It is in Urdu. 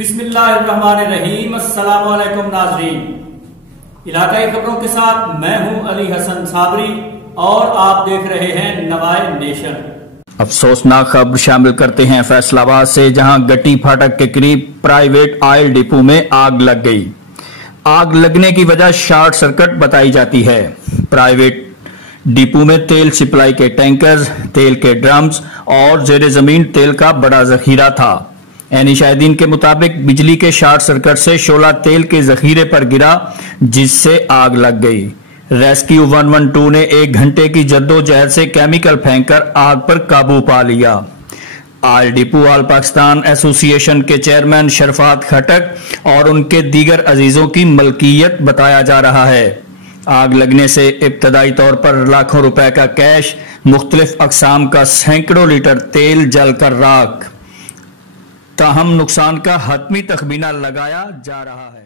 بسم اللہ الرحمن الرحیم۔ السلام علیکم ناظرین، علاقائی خبروں کے ساتھ میں ہوں علی حسن صابری اور آپ دیکھ رہے ہیں نوائے نیشن۔ افسوسناک خبر شامل کرتے ہیں فیصل آباد سے، جہاں گٹی پھاٹک کے قریب پرائیویٹ آئل ڈپو میں آگ لگ گئی۔ آگ لگنے کی وجہ شارٹ سرکٹ بتائی جاتی ہے۔ پرائیویٹ ڈپو میں تیل سپلائی کے ٹینکرز، تیل کے ڈرمز اور زیر زمین تیل کا بڑا ذخیرہ تھا۔ عینی شاہدین کے مطابق بجلی کے شارٹ سرکٹ سے شعلہ تیل کے ذخیرے پر گرا، جس سے آگ لگ گئی۔ ریسکیو 112 نے 1 گھنٹے کی جدوجہد سے کیمیکل پھینک کر آگ پر قابو پا لیا۔ آئل ڈپو آل پاکستان ایسوسی ایشن کے چیئرمین شرفات خٹک اور ان کے دیگر عزیزوں کی ملکیت بتایا جا رہا ہے۔ آگ لگنے سے ابتدائی طور پر لاکھوں روپے کا کیش، مختلف اقسام کا سینکڑوں لیٹر تیل جل کر راکھ، تاہم نقصان کا حتمی تخمینہ لگایا جا رہا ہے۔